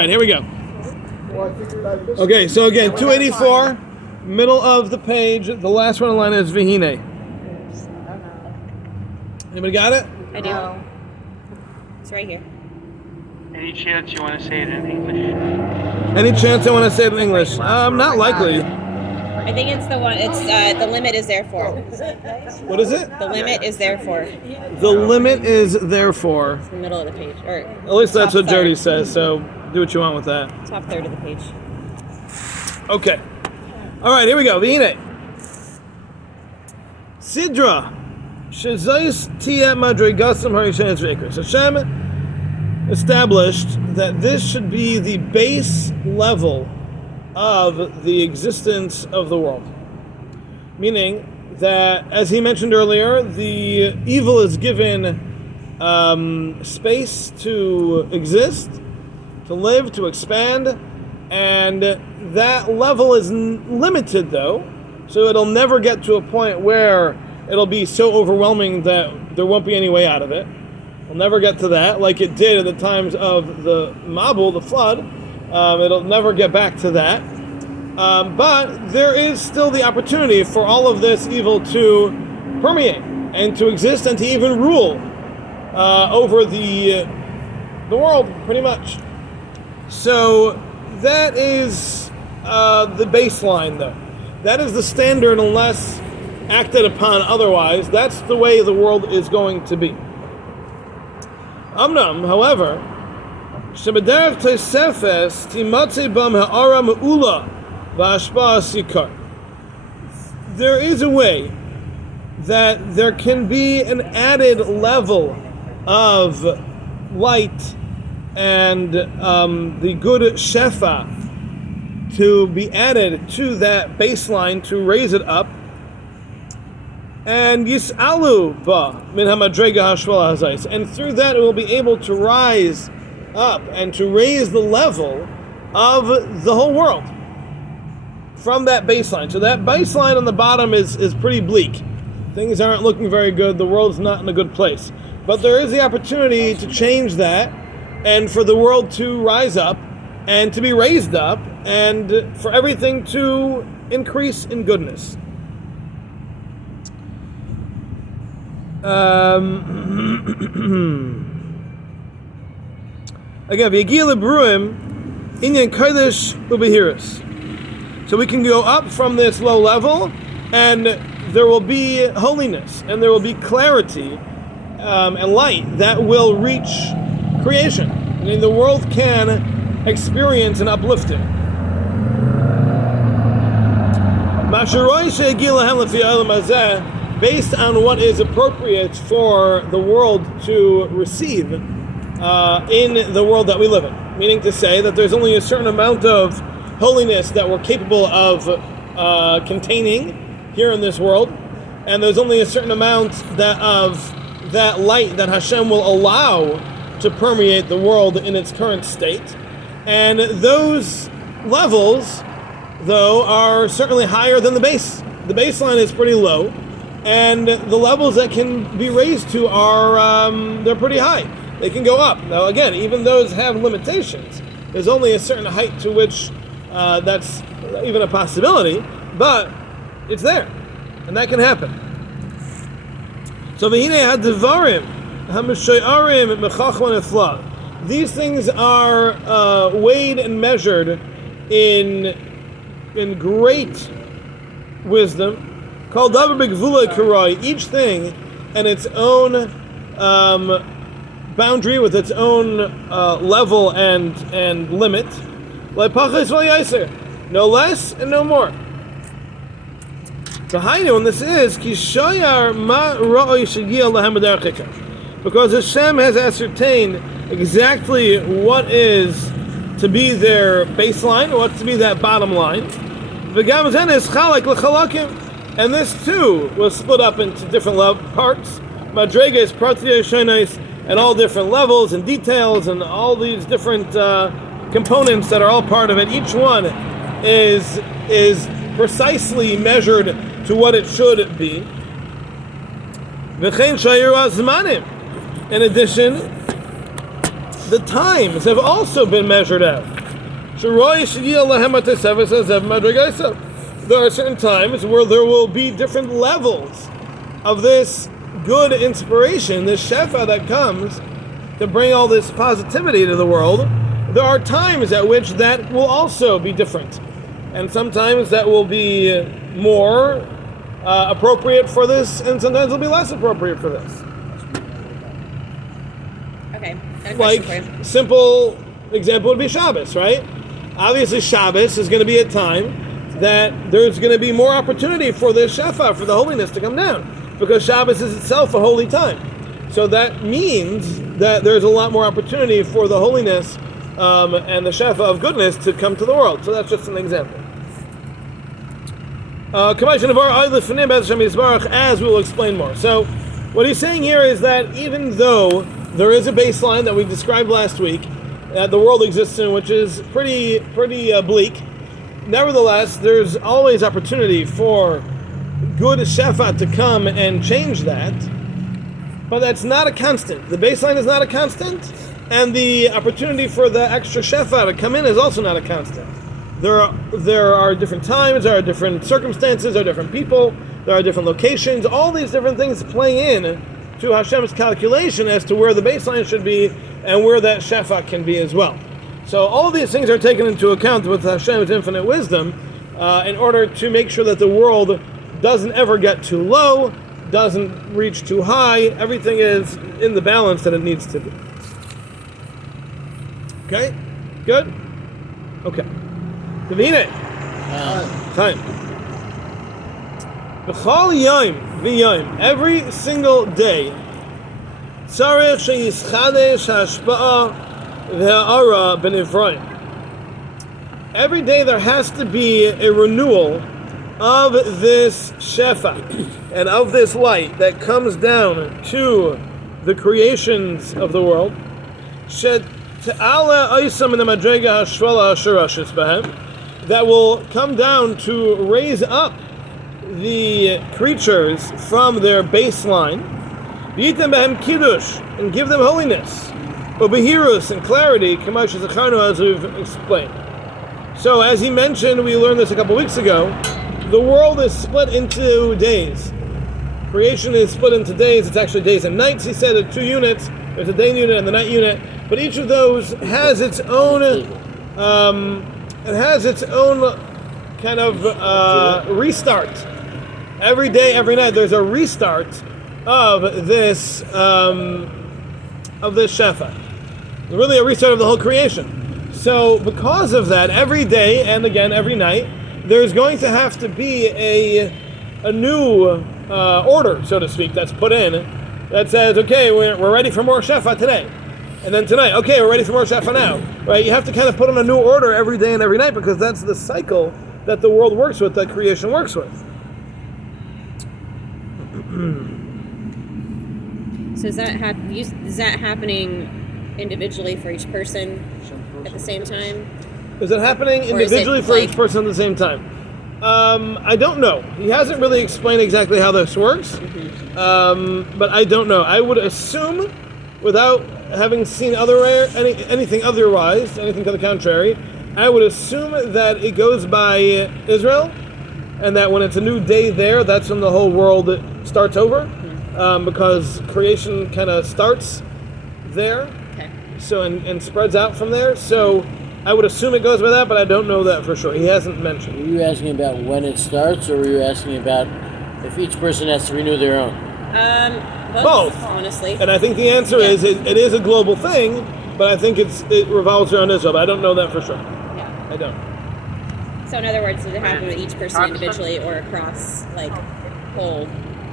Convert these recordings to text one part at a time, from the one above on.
All right, here we go. Okay, so again, 284, middle of the page. The last one in line is Vihine. Anybody got it? I do. It's right here. Any chance you want to say it in English? Any chance I want to say it in English? Not likely. I think it's the one. It's the limit is therefore. What is it? The limit is therefore. The limit is therefore. It's the middle of the page, or at least that's what Jody says. So do what you want with that. Top third of the page. Okay. All right, here we go. V'hine. Sidra. Shezayis tia madrigasam harishanes v'ikris. Hashem established that this should be the base level of the existence of the world. Meaning that, as he mentioned earlier, the evil is given space to exist, to live, to expand, and that level is limited though, so it'll never get to a point where it'll be so overwhelming that there won't be any way out of it. We'll never get to that like it did at the times of the Mabul, the flood. It'll never get back to that. But there is still the opportunity for all of this evil to permeate and to exist and to even rule over the world, pretty much. So that is the baseline, though. That is the standard unless acted upon otherwise. That's the way the world is going to be. Amnam, however, Shebederech Tosefes Timatze Bam Ha'ara Me'ula V'Hashpa'ah Sikar. There is a way that there can be an added level of light and the good shefa to be added to that baseline to raise it up. And Yis'alu Ba Min HaMadrega Hashpa'ah Hazais. And through that it will be able to rise up and to raise the level of the whole world from that baseline. So that baseline on the bottom is pretty bleak. Things aren't looking very good. The world's not in a good place. But there is the opportunity to change that and for the world to rise up and to be raised up and for everything to increase in goodness. Again, V'yagil Lebruim Inyan Kodesh Ubehiris. So we can go up from this low level, and there will be holiness, and there will be clarity and light that will reach creation. I mean, the world can experience an uplifting. Based on what is appropriate for the world to receive in the world that we live in. Meaning to say that there's only a certain amount of holiness that we're capable of containing here in this world, and there's only a certain amount of that light that Hashem will allow to permeate the world in its current state. And those levels, though, are certainly higher than the base. The baseline is pretty low, and the levels that can be raised to are, they're pretty high. They can go up. Now again, even those have limitations. There's only a certain height to which that's even a possibility, but it's there, and that can happen. So V'hine HaDevarim HaMeshoyarim Mechachma Nefla. These things are weighed and measured in great wisdom. Called Davar B'Gvulei Karai. Each thing and its own boundary with its own level and limit. No less and no more. Tahainu, and this is Kishoyar Ma Ra'oi Shegiyah Lahem B'Derech Hashem, because Hashem has ascertained exactly what is to be their baseline, what's to be that bottom line. V'gam zen is Chalak L'Chalakim, and this too was split up into different parts. Madregas, Pratiyah, Shonais, and all different levels and details and all these different components that are all part of it. Each one is precisely measured to what it should be. In addition, the times have also been measured out. There are certain times where there will be different levels of this good inspiration, this shefa that comes to bring all this positivity to the world. There are times at which that will also be different. And sometimes that will be more appropriate for this, and sometimes it'll be less appropriate for this. Okay. Like, simple example would be Shabbos, right? Obviously, Shabbos is going to be a time that there's going to be more opportunity for the shefa, for the holiness to come down, because Shabbos is itself a holy time. So that means that there's a lot more opportunity for the holiness and the shefa of goodness to come to the world. So that's just an example. As we'll explain more. So what he's saying here is that even though there is a baseline that we described last week that the world exists in, which is pretty bleak, nevertheless, there's always opportunity for good shefa to come and change that, but that's not a constant. The baseline is not a constant, and the opportunity for the extra shefa to come in is also not a constant. There are different times, there are different circumstances, there are different people, there are different locations, all these different things play in to Hashem's calculation as to where the baseline should be and where that shefa can be as well. So all of these things are taken into account with Hashem's infinite wisdom in order to make sure that the world doesn't ever get too low, doesn't reach too high. Everything is in the balance that it needs to be. Okay? Good? Okay. Devine. Time. B'chol yom v'yom. Every single day. Tzarech she'yischadesh hashpa'a v'ha'ara b'nivraim. Every day there has to be a renewal of this shefa and of this light that comes down to the creations of the world. That will come down to raise up the creatures from their baseline, and give them holiness, ubehirus and clarity, as we've explained. So, as he mentioned, we learned this a couple weeks ago. The world is split into days. Creation is split into days. It's actually days and nights. He said at 2 units. There's a day unit and the night unit. But each of those has its own. It has its own kind of restart. Every day, every night, there's a restart of this shefa. Really, a restart of the whole creation. So, because of that, every day and again every night, there's going to have to be a new order, so to speak, that's put in that says, okay, we're ready for more shefa today. And then tonight, okay, we're ready for more shefa now. Right? You have to kind of put on a new order every day and every night because that's the cycle that the world works with, that creation works with. So is that happening individually for each person at the same time? Is it happening individually for each person at the same time? I don't know. He hasn't really explained exactly how this works, but I don't know. I would assume, without having seen anything otherwise, anything to the contrary, I would assume that it goes by Israel, and that when it's a new day there, that's when the whole world starts over, because creation kind of starts there, okay. So and spreads out from there. So I would assume it goes by that, but I don't know that for sure. He hasn't mentioned. Were you asking about when it starts, or were you asking about if each person has to renew their own? Both, honestly. And I think the answer is it is a global thing, but I think it revolves around Israel. But I don't know that for sure. Yeah. I don't. So in other words, does it happen with each person individually or across like whole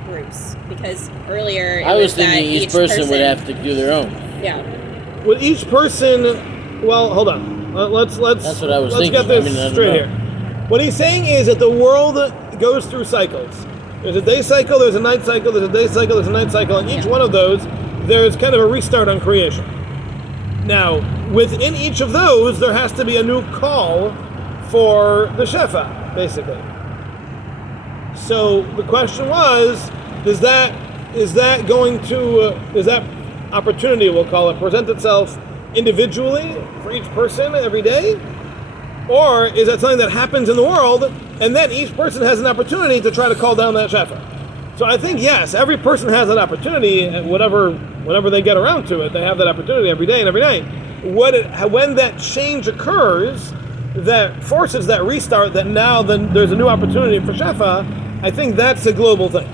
groups? Because earlier I was thinking each person would have to do their own. Yeah. With each person, well, hold on. Let's That's what I was thinking. Get this straight here. What he's saying is that the world goes through cycles. There's a day cycle, there's a night cycle, there's a day cycle, there's a night cycle, and each one of those, there's kind of a restart on creation. Now, within each of those, there has to be a new call for the shefa, basically. So the question was, does that opportunity, we'll call it, present itself individually for each person every day? Or is that something that happens in the world, and then each person has an opportunity to try to call down that shefa? So I think, yes, every person has that opportunity, and whenever they get around to it, they have that opportunity every day and every night. When that change occurs, that forces that restart, that now then there's a new opportunity for shefa, I think that's a global thing.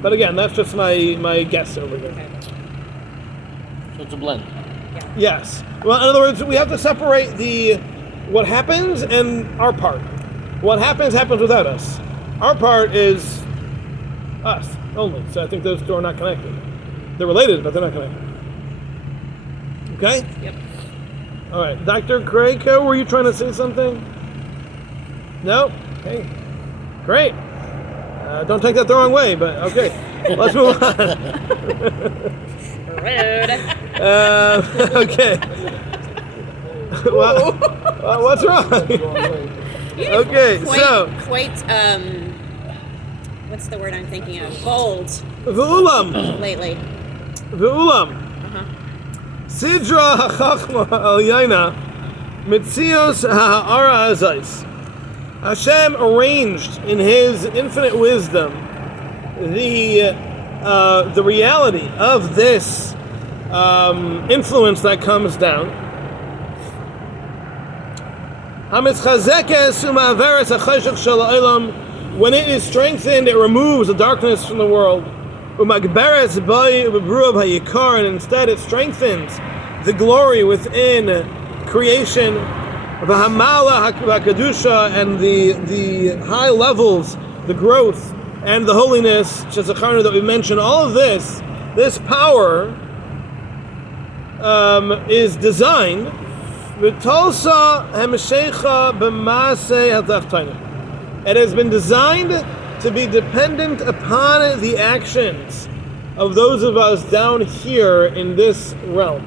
But again, that's just my guess over here. Okay. So it's a blend. Yes. Well, in other words, we have to separate what happens and our part. What happens without us. Our part is us only. So I think those two are not connected. They're related, but they're not connected. Okay? Yep. All right. Dr. Craig, were you trying to say something? No? Hey. Great. Don't take that the wrong way, but okay. Let's move on. Rude. Okay. What's wrong? Okay, quite what's the word I'm thinking of? Bold V'ulam. lately. V'ulam. Sidra hachachma al yaina mitzios ha'ara azais. Hashem arranged in His infinite wisdom the reality of this influence that comes down. When it is strengthened, it removes the darkness from the world. And instead it strengthens the glory within creation, and the high levels, the growth, and the holiness that we mentioned. All of this power is designed. It has been designed to be dependent upon the actions of those of us down here in this realm.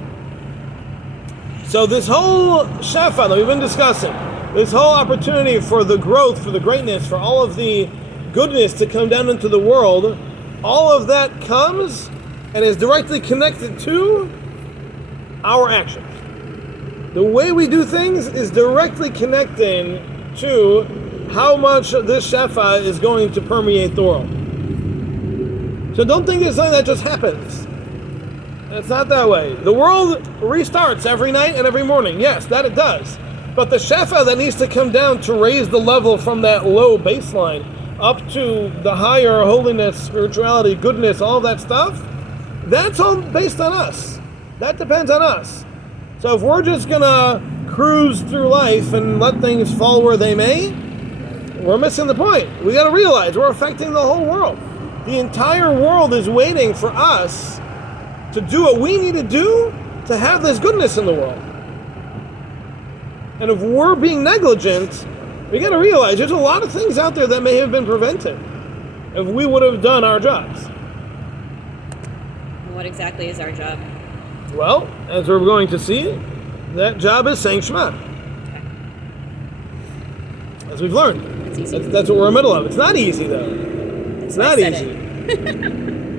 So this whole shefa that we've been discussing, this whole opportunity for the growth, for the greatness, for all of the goodness to come down into the world, all of that comes and is directly connected to our actions. The way we do things is directly connecting to how much this shefa is going to permeate the world. So don't think it's something that just happens. It's not that way. The world restarts every night and every morning. Yes, that it does. But the shefa that needs to come down to raise the level from that low baseline up to the higher holiness, spirituality, goodness, all that stuff, that's all based on us. That depends on us. So if we're just going to cruise through life and let things fall where they may, we're missing the point. We got to realize we're affecting the whole world. The entire world is waiting for us to do what we need to do to have this goodness in the world. And if we're being negligent, we got to realize there's a lot of things out there that may have been prevented if we would have done our jobs. What exactly is our job? Well, as we're going to see, that job is saying Shema. Okay. As we've learned. It's easy. That's what we're in the middle of. It's not easy, though. It's not easy.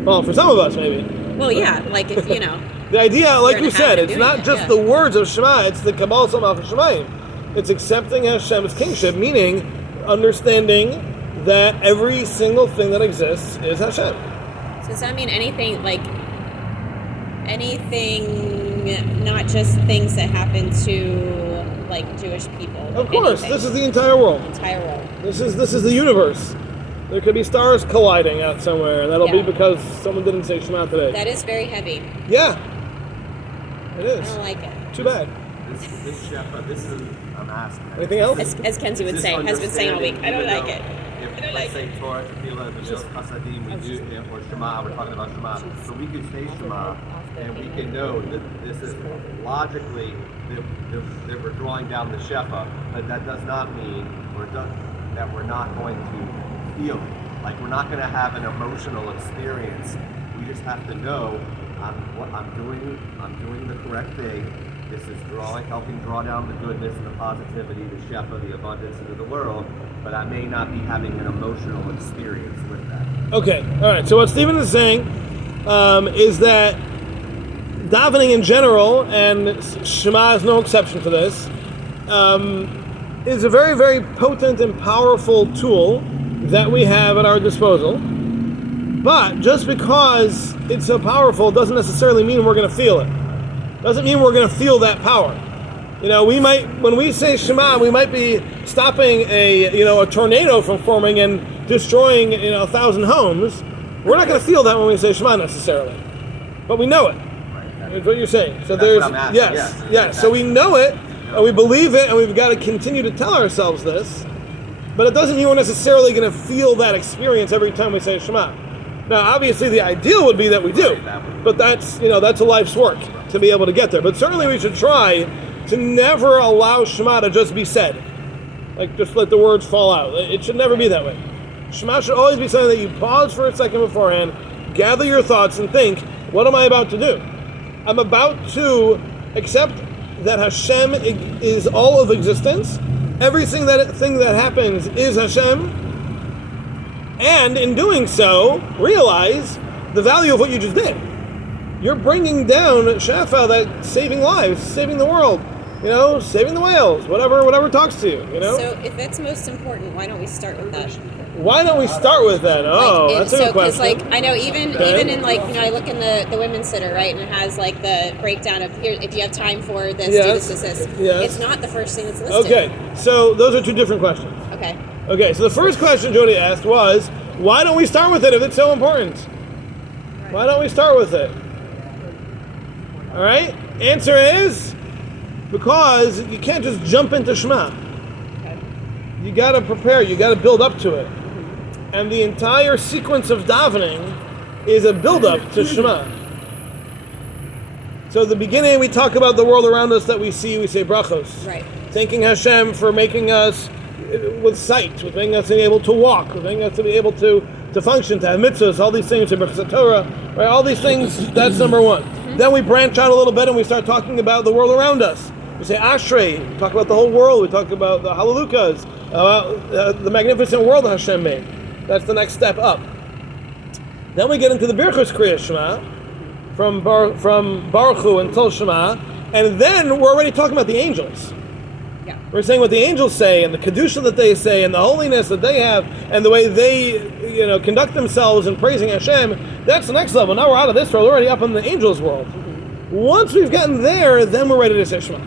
Well, for some of us, maybe. Well, yeah, like if, The idea, like we said, it's doing not it, just yeah. the words of Shema, it's the Kabbalah Samach Shemayim. It's accepting Hashem's kingship, meaning understanding that every single thing that exists is Hashem. So does that mean anything, not just things that happen to, Jewish people? Of course, anything? this is the entire world. Entire world. This is the universe. There could be stars colliding out somewhere, and that'll be Yeah. because someone didn't say Shema today. That is very heavy. Yeah, it I is. don't like it. Too bad. This shefa, this is, I'm asking. Anything else? As Kenzie would say, has been saying all week. I don't like it. If, I don't let's like say Torah, Tefillah, Mitzvot, Chasadim, we do, or Shema, we're talking about Shema. So we could say Shema, and we can know that this is logically that we're drawing down the shefa, but that does not mean that we're not going to feel it. Like we're not going to have an emotional experience. We just have to know I'm doing the correct thing. This is helping draw down the goodness and the positivity, the shefa, the abundance into the world, but I may not be having an emotional experience with that. Okay, all right. So what Stephen is saying is that davening in general, and Shema is no exception to this, is a very, very potent and powerful tool that we have at our disposal. But just because it's so powerful doesn't necessarily mean we're going to feel it. Doesn't mean we're going to feel that power. We might, when we say Shema, we might be stopping a tornado from forming and destroying 1,000 homes. We're not going to feel that when we say Shema necessarily, but we know it. That's what you're saying. So That's what I'm asking. yes. So we know it, and we believe it, and we've got to continue to tell ourselves this. But it doesn't mean we're necessarily going to feel that experience every time we say Shema. Now, obviously, the ideal would be that we do, but that's a life's work to be able to get there. But certainly, we should try to never allow Shema to just be said, like just let the words fall out. It should never be that way. Shema should always be something that you pause for a second beforehand, gather your thoughts, and think, what am I about to do? I'm about to accept that Hashem is all of existence. Everything that happens is Hashem. And in doing so, realize the value of what you just did. You're bringing down Shafa, that saving lives, saving the world, saving the whales, whatever talks to you, So if that's most important, why don't we start with that? Why don't we start with that? Oh, that's a good question. Because I know even in I look in the women's sitter, right, and it has the breakdown of here, if you have time for this, do this. Yes. It's not the first thing that's listed. Okay, so those are two different questions. Okay, so the first question Jody asked was, why don't we start with it if it's so important? Why don't we start with it? All right, answer is because you can't just jump into Shema. You got to prepare, you got to build up to it. And the entire sequence of davening is a build-up to Shema. So at the beginning, we talk about the world around us that we say brachos. Right. Thanking Hashem for making us with sight, with making us able to walk, with making us to be able to function, to have mitzvahs, all these things, Torah, right? All these things, that's number one. Then we branch out a little bit and we start talking about the world around us. We say Ashrei, we talk about the whole world, we talk about the Hallelujahs, about the magnificent world that Hashem made. That's the next step up. Then we get into the Birchos Kriyas Shema, from Baruch Hu until Shema, and then we're already talking about the angels. Yeah. We're saying what the angels say, and the Kedusha that they say, and the holiness that they have, and the way they conduct themselves in praising Hashem. That's the next level. Now we're out of this world, we're already up in the angels' world. Once we've gotten there, then we're ready to say Shema.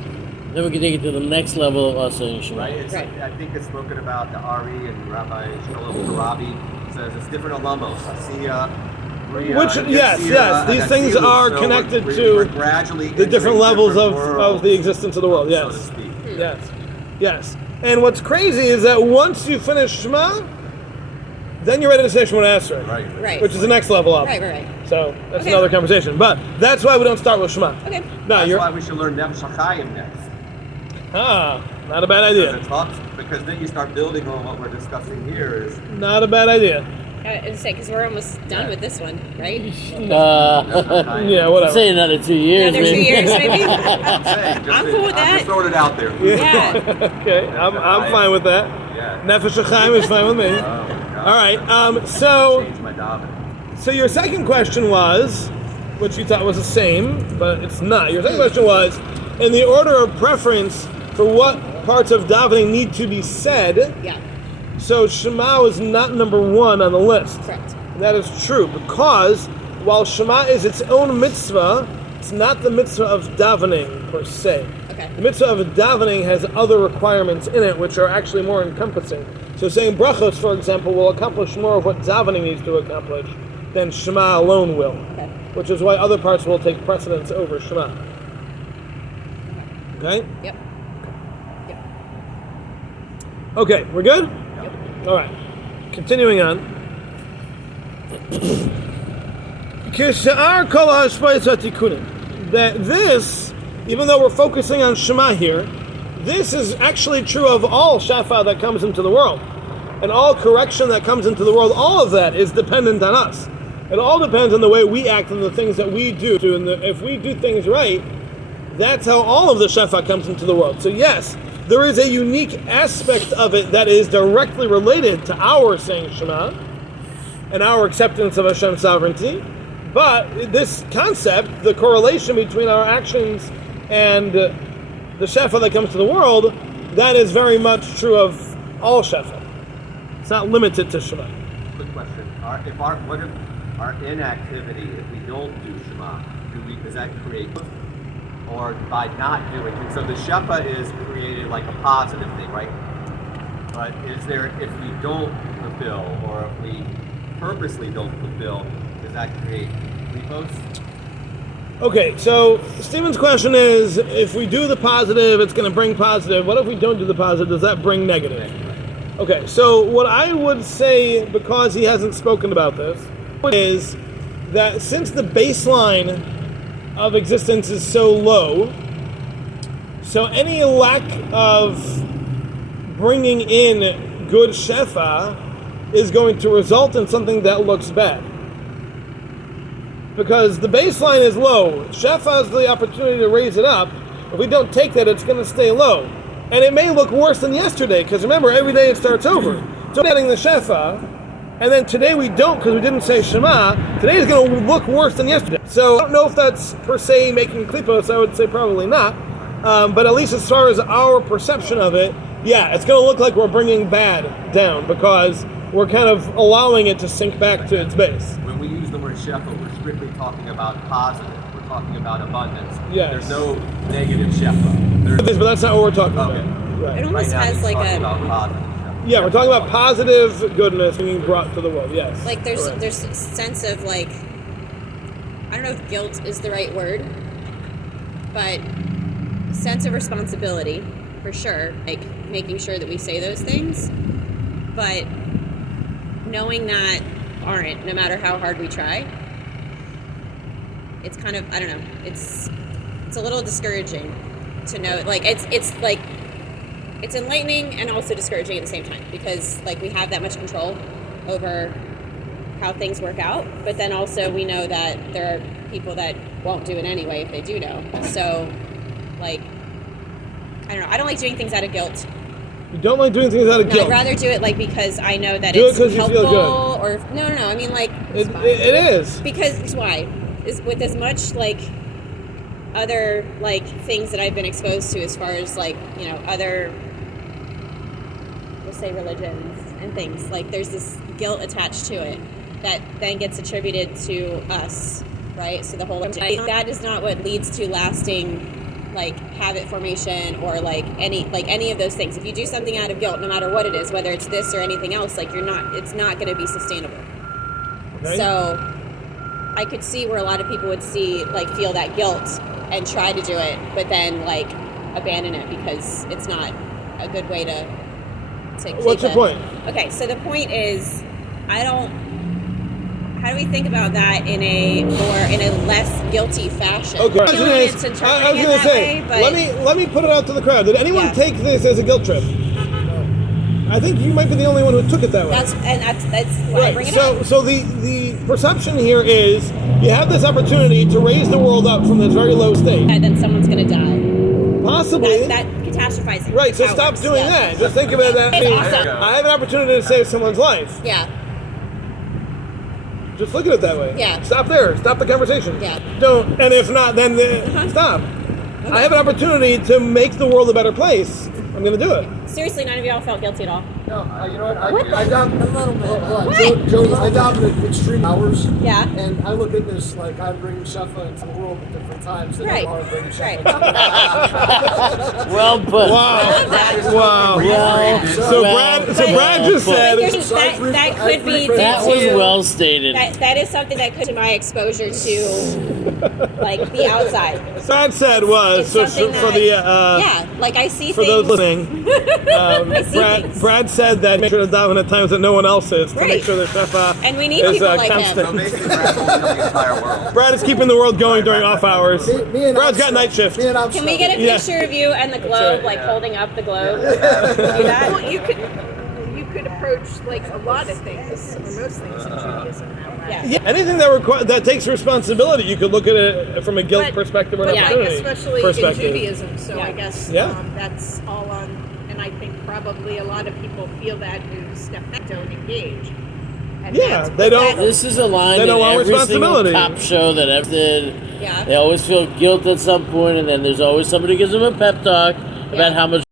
Then we can take it to the next level of us saying Shema. Right. I think it's spoken about the Ari and Rabbi Shalom Karabi says it's different alamos. Asiya, Bria, Which, yes. These things are connected to the different levels of the existence of the world. Yes. So to speak. Yes. And what's crazy is that once you finish Shema, then you're ready to say Shemona Esrei. Right. Which is the next level up. Right. So that's another conversation. But that's why we don't start with Shema. Okay. No, that's why we should learn Nefesh HaChaim next. Not a bad idea. Because then you start building on what we're discussing here. Not a bad idea. I would say, because we're almost done with this one, right? Yeah, whatever. Say another 2 years. Another 2 years, maybe? I'm cool with that. I'm just throwing it out there. Yeah. Okay, I'm fine with that. Yeah. Nefesh HaChaim is fine with me. All right, so Change my davening. So your second question was, which you thought was the same, but it's not. Your second question was, in the order of preference for what parts of davening need to be said. Yeah. So Shema is not number one on the list. Correct. And that is true, because while Shema is its own mitzvah, it's not the mitzvah of davening per se. Okay. The mitzvah of davening has other requirements in it, which are actually more encompassing. So saying brachos, for example, will accomplish more of what davening needs to accomplish than Shema alone will. Okay. Which is why other parts will take precedence over Shema. Okay? Yep. Okay, we're good? Yep. All right. Continuing on. That this, even though we're focusing on Shema here, this is actually true of all shafa that comes into the world. And all correction that comes into the world, all of that is dependent on us. It all depends on the way we act and the things that we do. And if we do things right, that's how all of the shafa comes into the world. So yes, there is a unique aspect of it that is directly related to our saying Shema and our acceptance of Hashem's sovereignty. But this concept, the correlation between our actions and the shefa that comes to the world, that is very much true of all shefa. It's not limited to Shema. Quick question: what if our inactivity, if we don't do Shema, does that create, or by not doing it? So the shefa is created like a positive thing, right? But is there, if we don't fulfill, or if we purposely don't fulfill, does that create repos? Okay, so Stephen's question is, if we do the positive, it's going to bring positive. What if we don't do the positive? Does that bring negative? Okay, so what I would say, because he hasn't spoken about this, is that since the baseline of existence is so low, so any lack of bringing in good shefa is going to result in something that looks bad. Because the baseline is low. Shefa has the opportunity to raise it up. If we don't take that, it's going to stay low. And it may look worse than yesterday, because remember, every day it starts over. So we're getting the shefa, and then today we don't because we didn't say Shema. Today is going to look worse than yesterday. So I don't know if that's per se making klipos. I would say probably not. But at least as far as our perception of it, yeah, it's going to look like we're bringing bad down because we're kind of allowing it to sink back to its base. When we use the word shefa, we're strictly talking about positive. We're talking about abundance. Yes. There's no negative shefa. But that's not what we're talking Okay. about. Right. It almost Right now, has he's like talking a about positive shefa. Yeah, we're talking about positive goodness being brought to the world. Yes. like there's Correct. there's a sense of like, I don't know if guilt is the right word, but sense of responsibility for sure, like making sure that we say those things, but knowing that aren't, no matter how hard we try, it's kind of, I don't know, it's a little discouraging to know, like it's like it's enlightening and also discouraging at the same time, because like we have that much control over how things work out, but then also we know that there are people that won't do it anyway if they do know. So like, I don't know, I don't like doing things out of guilt. You don't like doing things out of No, guilt. I'd rather do it like because I know that Do it it's 'cause you feel helpful, or no, I mean like It is. because here's why is with as much like other like things that I've been exposed to as far as like, you know, other, we'll say religions and things, like there's this guilt attached to it that then gets attributed to us, right? So the whole that is not what leads to lasting like habit formation or like any of those things. If you do something out of guilt, no matter what it is, whether it's this or anything else, like it's not going to be sustainable. Okay. So I could see where a lot of people would feel that guilt and try to do it, but then like abandon it because it's not a good way to keep What's your point? Okay, so the point is, how do we think about that in a less guilty fashion? Okay. I was going to say, let me put it out to the crowd. Did anyone take this as a guilt trip? I think you might be the only one who took it that way. That's why I bring it up. So the perception here is you have this opportunity to raise the world up from this very low state. And then someone's going to die. Possibly. That catastrophizing. Right, so stop doing that. Just think of it that It's awesome. I have an opportunity to save someone's life. Yeah. Just look at it that way. Yeah. Stop there. Stop the conversation. Yeah. Don't. And if not, then stop. Okay. I have an opportunity to make the world a better place. I'm going to do it. Seriously, none of y'all felt guilty at all? No, you know what? I daven A little bit. Jody, I daven at extreme hours. Yeah. And I look at this like I'm bringing Shefa into the world at different times than Right. you are bringing Shefa. Right. Well put. Wow. Well, So Brad just put. said. That could be due That was to- well stated. That is something that could be my exposure to, like, the outside. Brad said was It's so something for that- the yeah, like I see for things. those listening. I see things. Brad said that make sure to daven at times that no one else is to make Right. sure that Shefa And we need is people like constant. So basically, we're asking the entire world. Brad is keeping the world going during off hours. Me and Brad's got Amsterdam- night shift. Me and Can we get a Yeah. picture of you and the globe, right. like holding up the globe? Do that? Well, you could approach like a lot of things, or most things in Judaism that way. Yeah. Yeah, anything that takes responsibility, you could look at it from a guilt But- perspective or an But like opportunity especially perspective. in Judaism, so Yeah. I guess Yeah. that's all on. And I think probably a lot of people feel that who step back, don't engage. And Yeah, that's they what don't- that- This is a line They in don't want every single responsibility. cop show that ever did. Yeah. They always feel guilt at some point, and then there's always somebody who gives them a pep talk Yeah. about how much